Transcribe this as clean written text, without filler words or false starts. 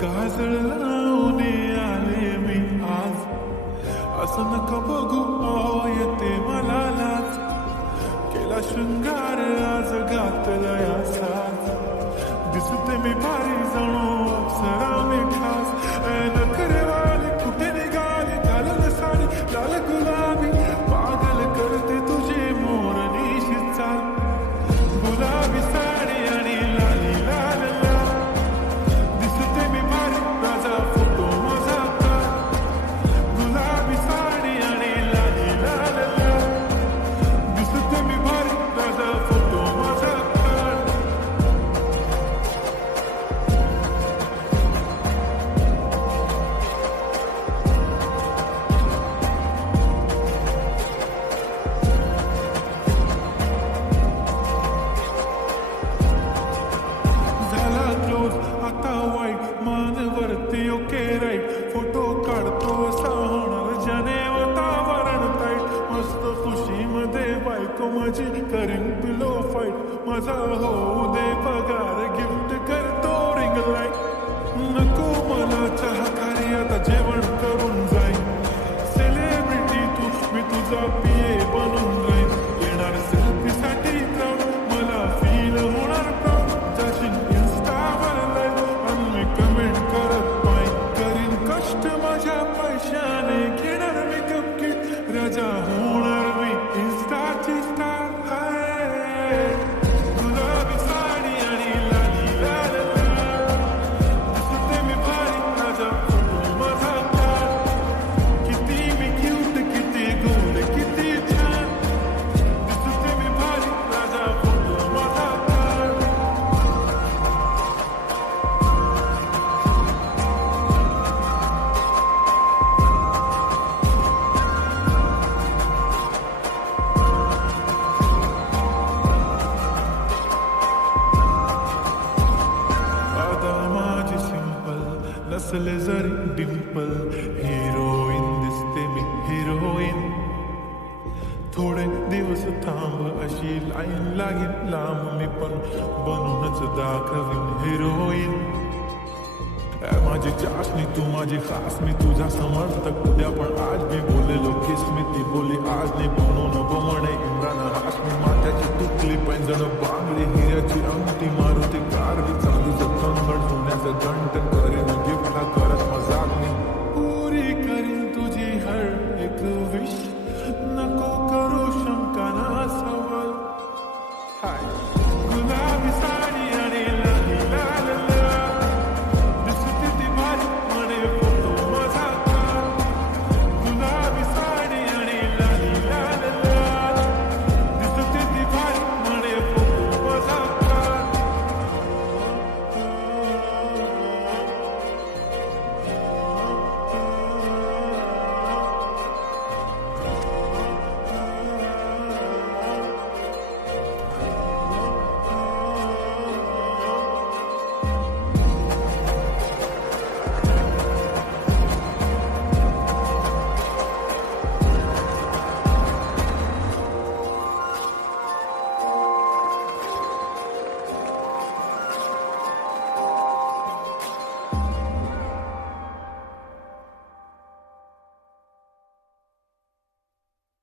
काजळ लावणे आले मी आज, असं नका बघू येते मला लाज. केला शृंगार आज घातला या साज, दिसते मी भारी जणू अप्सरा मी खास. नखरेवाली कुठे निघाली घालून साडी लाल गुलाबी, पागल करते तुझी मोरनीशी चाल. गुलाबी साडी आणि लाली लाल लाल, दिसते मी भारी राजा फोटो माझा काढ. गुलाबी साडी आणि लाली लाल लाल, दिसते मी भारी राजा फोटो माझा काढ. झाला क्लोज आता वाईट, मानवरती ओके राईट. फोटो काढतो असा होणार ज्याने वातावरण ताईट. मस्त खुशीमध्ये बायको माझी करीन पिलो फाईट. माझा होऊ दे पगार गिफ्ट करतो रिंग लाईट. नको मला चहा खारी आता जेवण करून जाईन. सेलिब्रिटी तू मी तुझा पिये बनून राहीन. येणार सेल्फी साठी क्राऊड, मला फील होणार प्राऊड. जाशील इन्स्टावर लाईव्ह आणि मी कमेंट करत पाय. करीन कष्ट माझ्या पैशाने, घेणार मेकअप किट. राजा होणार मी इन्स्टाची स्टार. गुलाबी साडी आणि लाली लाल लाल, दिसते मी भारी राजा फोटो माझा काढ. किती मी क्यूट किती गोड किती छान, दिसते मी भारी राजा फोटो माझा काढ. आता माझी सिंपल नसले जरी डिंपल, हिरोईन दिसते मी हिरोईन. थोडे दिवस थांब अशी लाईन लागेल लांब, मी पण बनूनच दाखवीन हिरोईन. माझी चाशनी तू माझी खास, मी तुझा समर्थक उद्या पण आज मी बोलेलो किस मी ती बोली आज नाही. बनवून बमणे इम्रान हाशमी, माथ्याची तुकली पैंजण बांगडी हिऱ्याची